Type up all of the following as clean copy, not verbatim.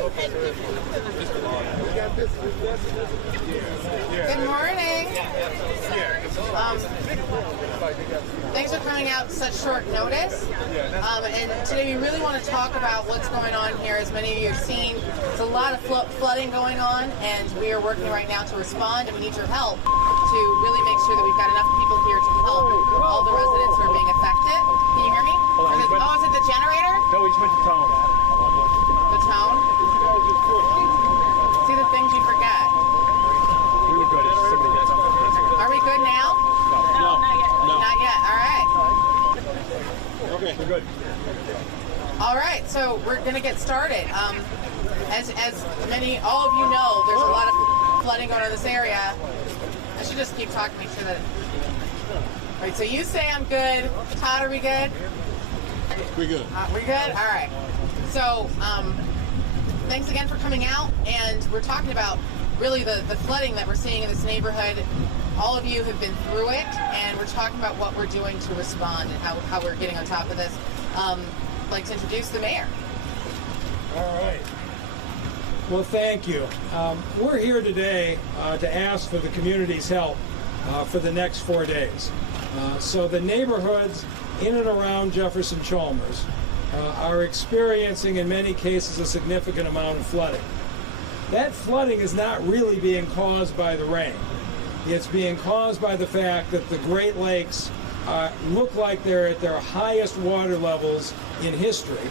Good morning. Thanks for coming out such short notice. And today we really want to talk about what's going on here. As many of you have seen, there's a lot of flooding going on, and we are working right now to respond, and we need your help to really make sure that we've got enough people here to help all the residents who are being affected. Can you hear me? Oh, is it the generator? No, we just went to tone. The tone? See the things you forget. We were good. It's somebody gets something. Are we good now? No, not yet. No. Not yet. All right. Okay, we're good. All right, so we're going to get started. As all of you know, there's a lot of flooding going on in this area. I should just keep talking, make sure that. All right, so you say I'm good. Todd, are we good? We're good. We're good? All right. So, thanks again for coming out, and we're talking about really the flooding that we're seeing in this neighborhood. All of you have been through it, and we're talking about what we're doing to respond and how we're getting on top of this. I'd like to introduce the mayor. All right. Well, thank you. We're here today to ask for the community's help for the next 4 days. So the neighborhoods in and around Jefferson Chalmers are experiencing, in many cases, a significant amount of flooding. That flooding is not really being caused by the rain. It's being caused by the fact that the Great Lakes look like they're at their highest water levels in history.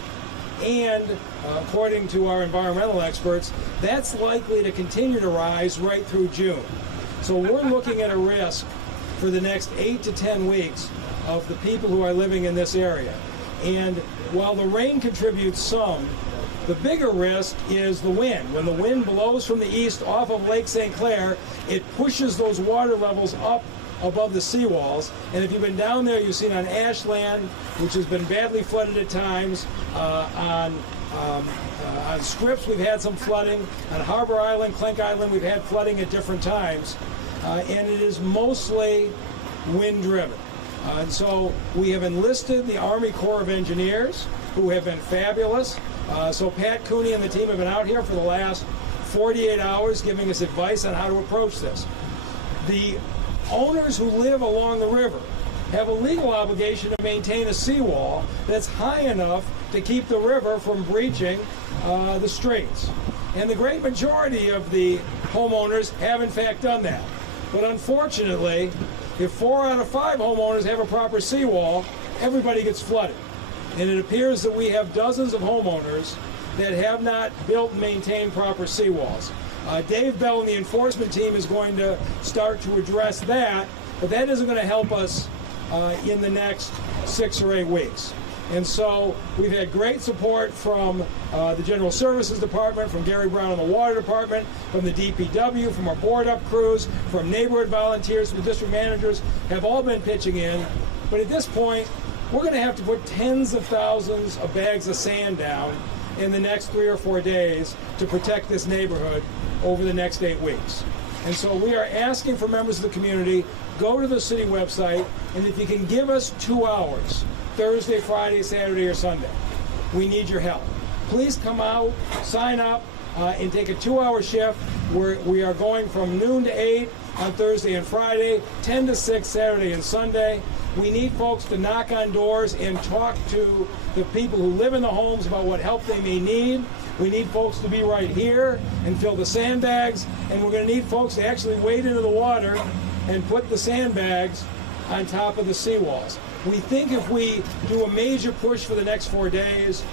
And according to our environmental experts, that's likely to continue to rise right through June. So we're looking at a risk for the next 8 to 10 weeks of the people who are living in this area. And while the rain contributes some, the bigger risk is the wind. When the wind blows from the east off of Lake St. Clair, it pushes those water levels up above the seawalls. And if you've been down there, you've seen on Ashland, which has been badly flooded at times, on Scripps we've had some flooding, on Harbor Island, Clink Island we've had flooding at different times, and it is mostly wind driven. And so we have enlisted the Army Corps of Engineers, who have been fabulous. So Pat Cooney and the team have been out here for the last 48 hours giving us advice on how to approach this. The owners who live along the river have a legal obligation to maintain a seawall that's high enough to keep the river from breaching the streets. And the great majority of the homeowners have in fact done that. But unfortunately, if 4 out of 5 homeowners have a proper seawall, everybody gets flooded. And it appears that we have dozens of homeowners that have not built and maintained proper seawalls. Dave Bell and the enforcement team is going to start to address that, but that isn't going to help us in the next 6 or 8 weeks. And so we've had great support from the General Services Department, from Gary Brown and the Water Department, from the DPW, from our board up crews, from neighborhood volunteers, from the district managers, have all been pitching in. But at this point, we're going to have to put tens of thousands of bags of sand down in the next 3 or 4 days to protect this neighborhood over the next 8 weeks. And so we are asking for members of the community, go to the city website, and if you can give us 2 hours, Thursday, Friday, Saturday, or Sunday, we need your help. Please come out, sign up, and take a 2-hour shift. We are going from noon to 8 on Thursday and Friday, 10 to 6 Saturday and Sunday. We need folks to knock on doors and talk to the people who live in the homes about what help they may need. We need folks to be right here and fill the sandbags, and we're going to need folks to actually wade into the water and put the sandbags on top of the seawalls. We think if we do a major push for the next 4 days,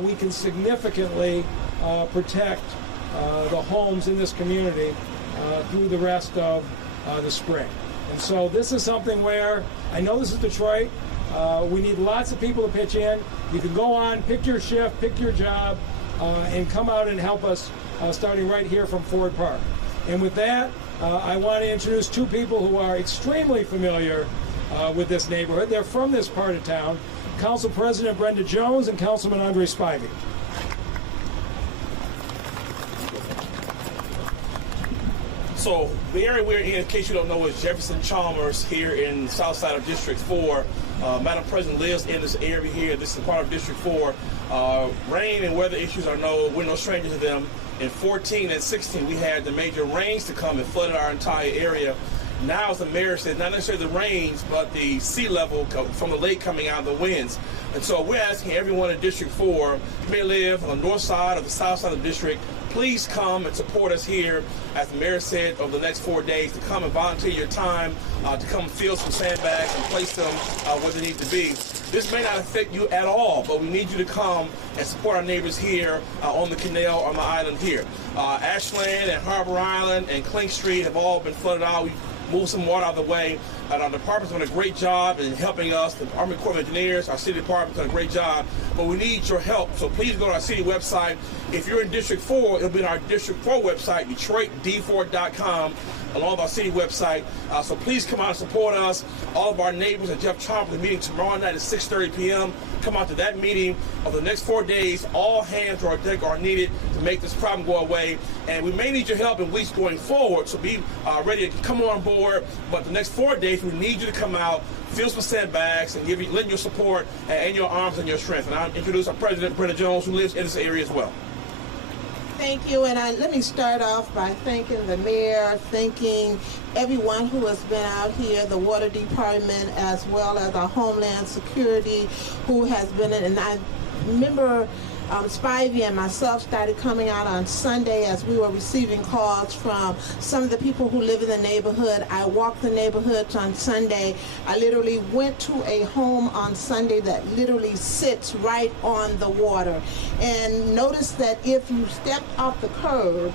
we can significantly protect the homes in this community through the rest of the spring. And so this is something where, I know this is Detroit, we need lots of people to pitch in. You can go on, pick your shift, pick your job, and come out and help us starting right here from Ford Park. And with that, I want to introduce 2 people who are extremely familiar with this neighborhood. They're from this part of town, Council President Brenda Jones and Councilman Andre Spivey. So the area we're in case you don't know, is Jefferson Chalmers here in south side of District 4. Madam President lives in this area here. This is part of District 4. Rain and weather issues we're no stranger to them. In 14 and 16, we had the major rains to come and flooded our entire area. Now, as the mayor said, not necessarily the rains, but the sea level from the lake coming out of the winds. And so we're asking everyone in District 4, who may live on the north side or the south side of the district, please come and support us here, as the mayor said, over the next 4 days, to come and volunteer your time, to come fill some sandbags and place them where they need to be. This may not affect you at all, but we need you to come and support our neighbors here on the canal, on the island here. Ashland and Harbor Island and Clink Street have all been flooded out. We've moved some water out of the way. And our department's done a great job in helping us. The Army Corps of Engineers, our city department's done a great job. But we need your help. So please go to our city website. If you're in District 4, it'll be on our District 4 website, DetroitD4.com, along with our city website. So please come out and support us. All of our neighbors at Jeff Chomper's meeting tomorrow night at 6:30 p.m. Come out to that meeting. Over the next 4 days, all hands on deck are needed to make this problem go away. And we may need your help in weeks going forward, so be ready to come on board. But the next 4 days, we need you to come out, fill some sandbags, and lend your support and your arms and your strength. And I'll introduce our president, Brenda Jones, who lives in this area as well. Thank you, and let me start off by thanking the mayor, thanking everyone who has been out here, the water department, as well as our Homeland Security, who has been in. And I remember Spivey and myself started coming out on Sunday as we were receiving calls from some of the people who live in the neighborhood. I walked the neighborhoods on Sunday. I literally went to a home on Sunday that literally sits right on the water. And notice that if you stepped off the curb,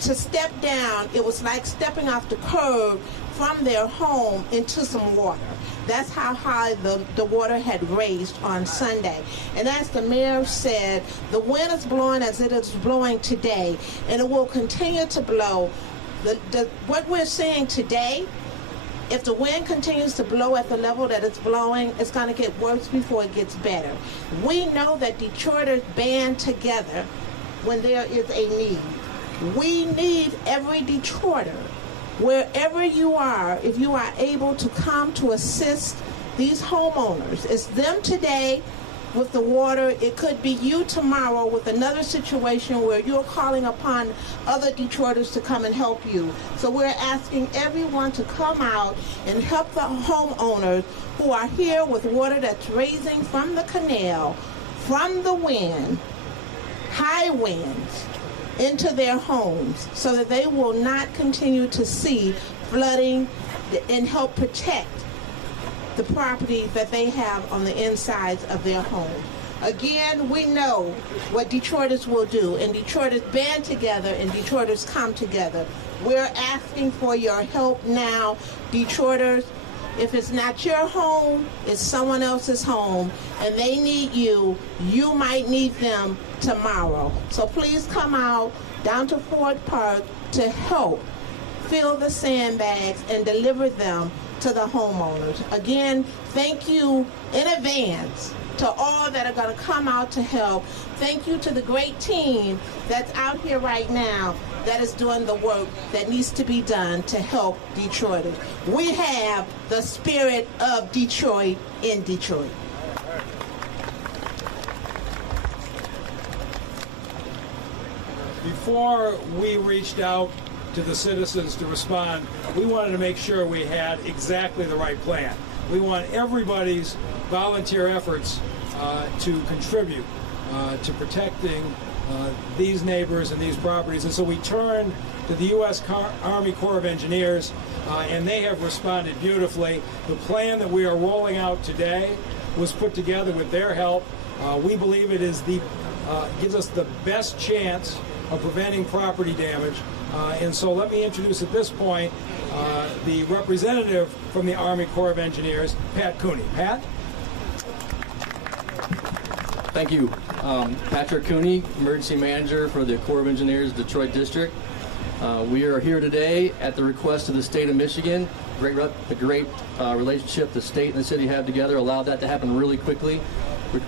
to step down, it was like stepping off the curb from their home into some water. That's how high the water had raised on Sunday. And as the mayor said, the wind is blowing as it is blowing today, and it will continue to blow. What we're seeing today, if the wind continues to blow at the level that it's blowing, it's going to get worse before it gets better. We know that Detroiters band together when there is a need. We need every Detroiter, wherever you are, if you are able to come to assist these homeowners. It's them today with the water. It could be you tomorrow with another situation where you're calling upon other Detroiters to come and help you. So we're asking everyone to come out and help the homeowners who are here with water that's raising from the canal, from the wind, high winds, into their homes, so that they will not continue to see flooding, and help protect the property that they have on the insides of their home. Again, we know what Detroiters will do, and Detroiters band together and Detroiters come together. We're asking for your help now, Detroiters. If it's not your home, it's someone else's home, and they need you, you might need them tomorrow. So please come out down to Ford Park to help fill the sandbags and deliver them to the homeowners. Again, thank you in advance to all that are going to come out to help. Thank you to the great team that's out here right now that is doing the work that needs to be done to help Detroiters. We have the spirit of Detroit in Detroit. Before we reached out to the citizens to respond, we wanted to make sure we had exactly the right plan. We want everybody's volunteer efforts to contribute to protecting these neighbors and these properties. And so we turned to the U.S. Army Corps of Engineers, and they have responded beautifully. The plan that we are rolling out today was put together with their help. We believe it is gives us the best chance of preventing property damage. And so let me introduce at this point the representative from the Army Corps of Engineers, Pat Cooney. Pat? Thank you. Patrick Cooney, Emergency Manager for the Corps of Engineers Detroit District. We are here today at the request of the state of Michigan. The great relationship the state and the city have together allowed that to happen really quickly.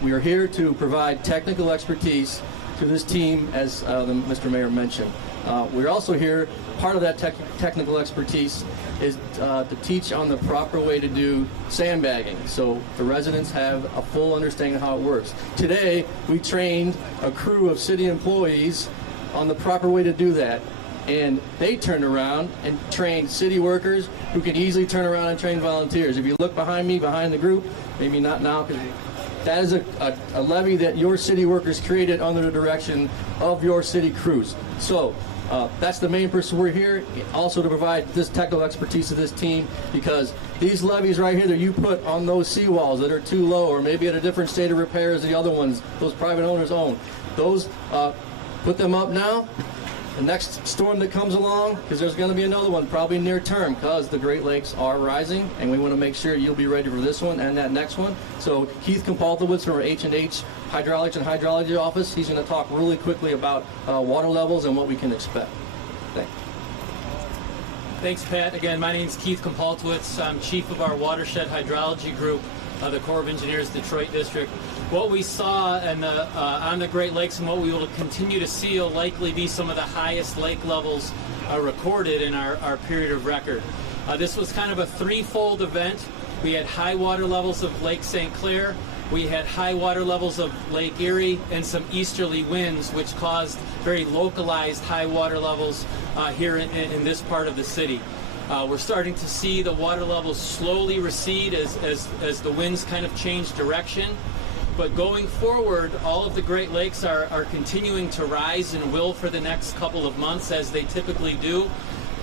We are here to provide technical expertise to this team, as Mr. Mayor mentioned. We're also here, part of that technical expertise is to teach on the proper way to do sandbagging, so the residents have a full understanding of how it works. Today, we trained a crew of city employees on the proper way to do that, and they turned around and trained city workers who can easily turn around and train volunteers. If you look behind me, behind the group, maybe not now, because that is a levy that your city workers created under the direction of your city crews. So that's the main purpose we're here, also to provide this technical expertise to this team, because these levees right here that you put on those seawalls that are too low or maybe at a different state of repair as the other ones those private owners own, those put them up now. The next storm that comes along, because there's going to be another one probably near term, because the Great Lakes are rising, and we want to make sure you'll be ready for this one and that next one. So Keith Kompaltowicz from our H&H Hydraulics and Hydrology office, he's going to talk really quickly about water levels and what we can expect. Thanks. Thanks, Pat. Again, my name is Keith Kompaltowicz. I'm chief of our watershed hydrology group, the Corps of Engineers Detroit District. What we saw on the Great Lakes and what we will continue to see will likely be some of the highest lake levels recorded in our period of record. This was kind of a threefold event. We had high water levels of Lake St. Clair, we had high water levels of Lake Erie, and some easterly winds, which caused very localized high water levels here in this part of the city. We're starting to see the water levels slowly recede as the winds kind of change direction. But going forward, all of the Great Lakes are continuing to rise and will for the next couple of months, as they typically do.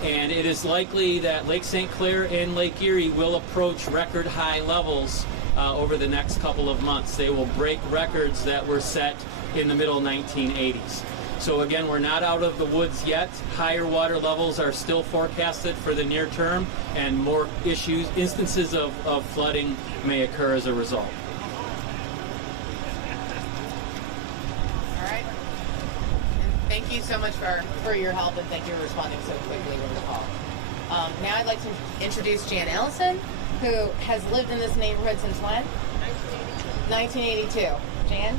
And it is likely that Lake St. Clair and Lake Erie will approach record high levels over the next couple of months. They will break records that were set in the middle 1980s. So again, we're not out of the woods yet. Higher water levels are still forecasted for the near term, and more instances of flooding may occur as a result. Thank you so much for your help, and thank you for responding so quickly to the call. Now I'd like to introduce Jan Ellison, who has lived in this neighborhood since when? 1982. Jan?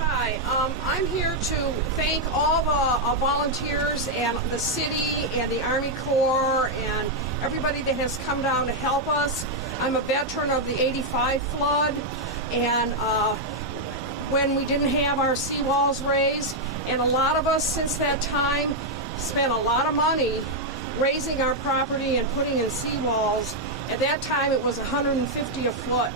Hi, I'm here to thank all the volunteers and the city and the Army Corps and everybody that has come down to help us. I'm a veteran of the '85 flood, and when we didn't have our seawalls raised, and a lot of us since that time spent a lot of money raising our property and putting in seawalls. At that time it was $150 a foot.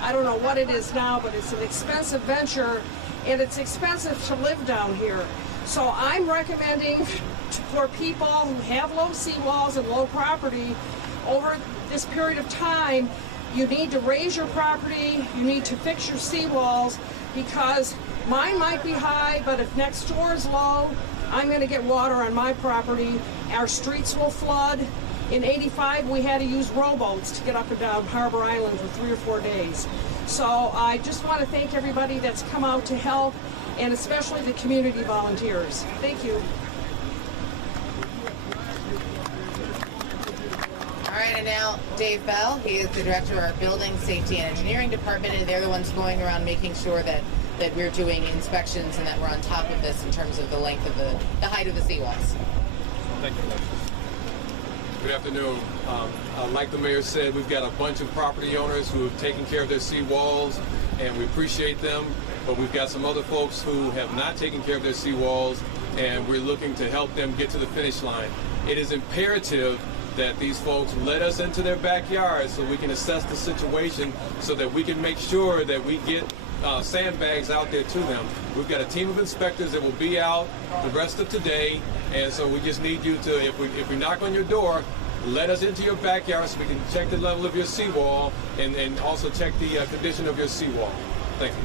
I don't know what it is now, but it's an expensive venture, and it's expensive to live down here. So I'm recommending for people who have low seawalls and low property, over this period of time, you need to raise your property, you need to fix your seawalls, because mine might be high, but if next door is low, I'm going to get water on my property. Our streets will flood. In '85, we had to use rowboats to get up and down Harbor Island for 3 or 4 days. So I just want to thank everybody that's come out to help, and especially the community volunteers. Thank you. All right, and now Dave Bell. He is the director of our Building Safety and Engineering Department, and they're the ones going around making sure that we're doing inspections and that we're on top of this in terms of the length of the height of the seawalls. Thank you. Good afternoon. Like the mayor said, we've got a bunch of property owners who have taken care of their seawalls, and we appreciate them. But we've got some other folks who have not taken care of their seawalls, and we're looking to help them get to the finish line. It is imperative that these folks let us into their backyards so we can assess the situation, so that we can make sure that we get sandbags out there to them. We've got a team of inspectors that will be out the rest of today, and so we just need you to, if we knock on your door, let us into your backyard so we can check the level of your seawall and also check the condition of your seawall. Thank you.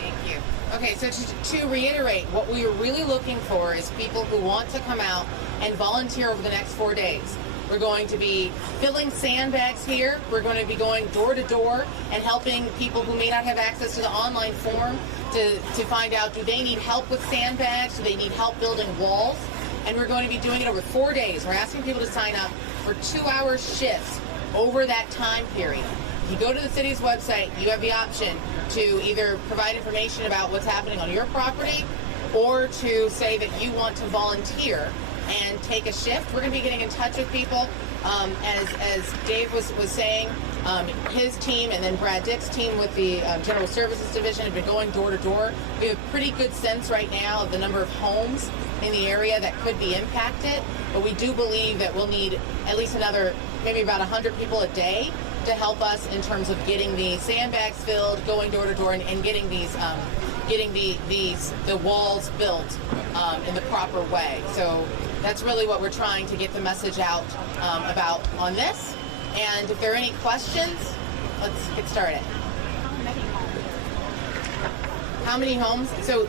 Thank you. Okay, so to reiterate, what we are really looking for is people who want to come out and volunteer over the next 4 days. We're going to be filling sandbags here. We're going to be going door to door and helping people who may not have access to the online form to find out, do they need help with sandbags? Do they need help building walls? And we're going to be doing it over 4 days. We're asking people to sign up for 2-hour shifts over that time period. If you go to the city's website, you have the option to either provide information about what's happening on your property, or to say that you want to volunteer and take a shift. We're going to be getting in touch with people. As Dave was saying, his team and then Brad Dick's team with the General Services Division have been going door to door. We have a pretty good sense right now of the number of homes in the area that could be impacted, but we do believe that we'll need at least another, maybe about 100 people a day to help us in terms of getting the sandbags filled, going door to door, and getting these the walls built in the proper way. So that's really what we're trying to get the message out about on this. And if there are any questions, let's get started. How many homes? So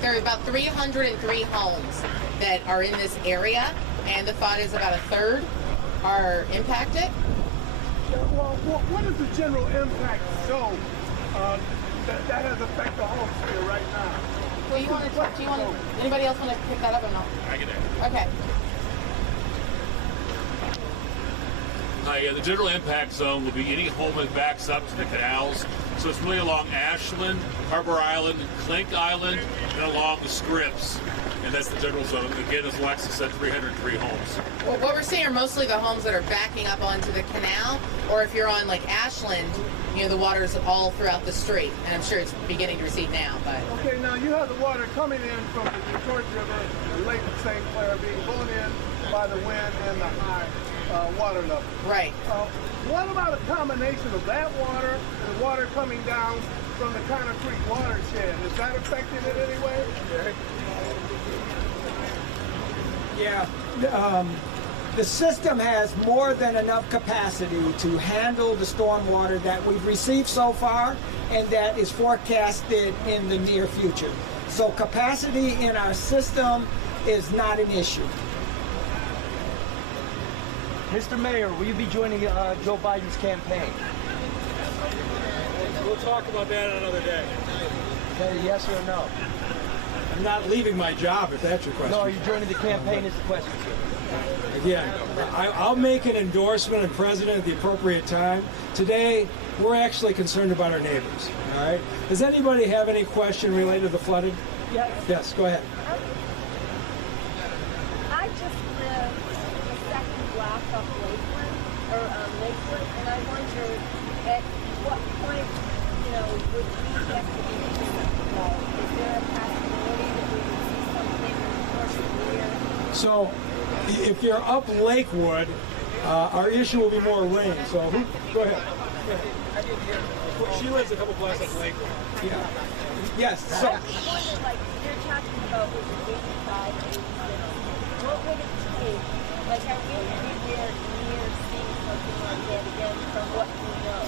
there are about 303 homes that are in this area, and the thought is about a third are impacted. Well, what is the general impact zone that has affected the homes here right now? Anybody else want to pick that up or no? I get it. Okay. Yeah, the general impact zone will be any home that backs up to the canals. So it's really along Ashland, Harbor Island, Clink Island, and along the Scripps. And that's the general zone. Again, as Alexis said, 303 homes. Well, what we're seeing are mostly the homes that are backing up onto the canal, or if you're on like Ashland, the water's all throughout the street. And I'm sure it's beginning to recede now, but. Okay, now you have the water coming in from the Detroit River, the Lake of St. Clair being blown in by the wind and the high water level. Right. What about a combination of that water and the water coming down from the Conner Creek watershed? Is that affecting it in any way? Yeah. The system has more than enough capacity to handle the storm water that we've received so far and that is forecasted in the near future. So capacity in our system is not an issue. Mr. Mayor, will you be joining Joe Biden's campaign? We'll talk about that another day. Okay, yes or no? I'm not leaving my job, if that's your question. No, are you joining the campaign is the question. Again, I'll make an endorsement and president at the appropriate time. Today, we're actually concerned about our neighbors. All right. Does anybody have any question related to the flooding? Yes. Yes, go ahead. I just live the second block of Lakewood, and I wonder at what point, would we have to be is there a possibility that we would see something in the course of the year? So, if you're up Lakewood, our issue will be more rain. So, go ahead. She lives a couple blocks up Lakewood. Yeah. Yes. So. I wonder, like, you're talking about was it 85, 86? What would it take? Like, are we anywhere near seeing something like that again from what we know?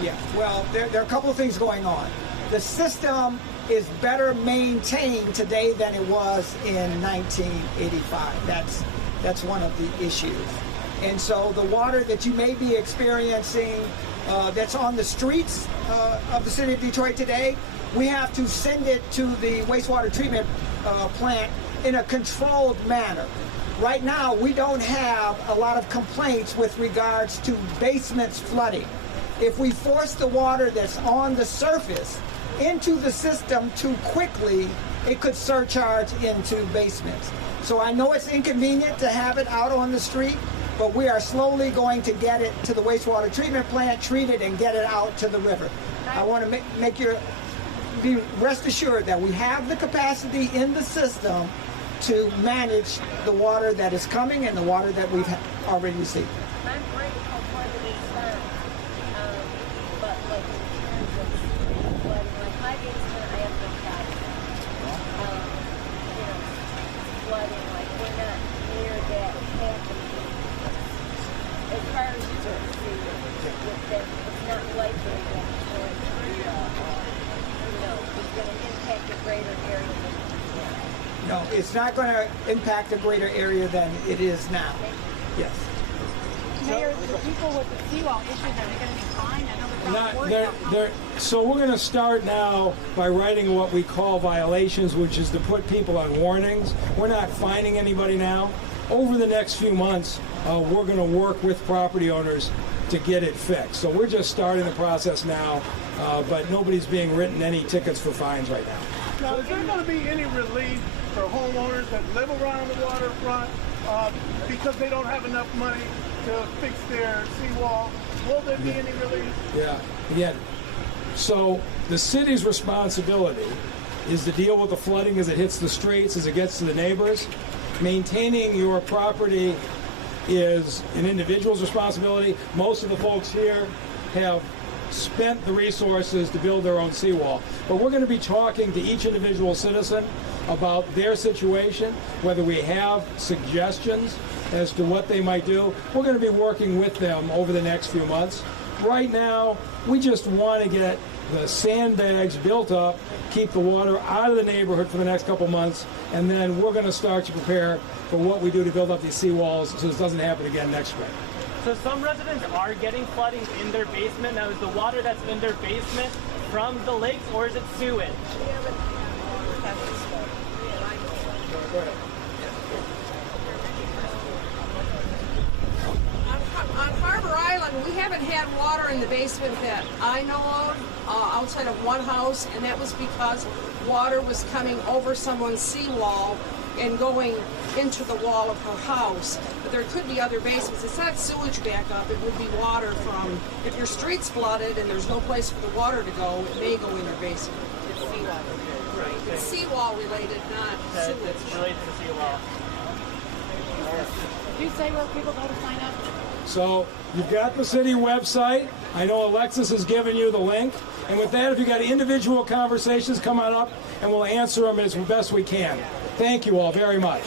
Yeah, well, there are a couple of things going on. The system is better maintained today than it was in 1985. That's one of the issues. And so the water that you may be experiencing that's on the streets of the city of Detroit today, we have to send it to the wastewater treatment plant in a controlled manner. Right now, we don't have a lot of complaints with regards to basements flooding. If we force the water that's on the surface into the system too quickly, it could surcharge into basements. So I know it's inconvenient to have it out on the street, but we are slowly going to get it to the wastewater treatment plant, treat it, and get it out to the river. I want to be rest assured that we have the capacity in the system to manage the water that is coming and the water that we've already received. I'm worried how far that it's done. But like in terms of flooding, like my basement, I have no problem. Flooding, like we're not near that happening. As far as you can see, that it's not likely that it's going to impact a greater area than No, it's not going to impact a greater area than it is now. Yes. Mayor, the people with the seawall issues, are they going to be fined? I know So we're going to start now by writing what we call violations, which is to put people on warnings. We're not fining anybody now. Over the next few months, we're going to work with property owners to get it fixed. So we're just starting the process now, but nobody's being written any tickets for fines right now. Now, is there going to be any relief for homeowners that live around the waterfront because they don't have enough money to fix their seawall? Will there be any relief? Yeah. So the city's responsibility is to deal with the flooding as it hits the streets, as it gets to the neighbors. Maintaining your property is an individual's responsibility. Most of the folks here have spent the resources to build their own seawall. But we're going to be talking to each individual citizen about their situation, whether we have suggestions as to what they might do. We're going to be working with them over the next few months. Right now, we just want to get the sandbags built up, keep the water out of the neighborhood for the next couple months, and then we're going to start to prepare for what we do to build up these seawalls so this doesn't happen again next spring. So some residents are getting flooding in their basement. Now, is the water that's in their basement from the lakes, or is it sewage? On Harbor Island, we haven't had water in the basement that I know of outside of one house, and that was because water was coming over someone's seawall and going into the wall of her house. But there could be other basements. It's not sewage backup. It would be water from, if your street's flooded and there's no place for the water to go, it may go in your basement. It's seawall. Right. It's seawall related, not sewage. It's related to seawall. Did you say where people go to sign up? So you've got the city website. I know Alexis has given you the link. And with that, if you've got individual conversations, come on up and we'll answer them as best we can. Thank you all very much.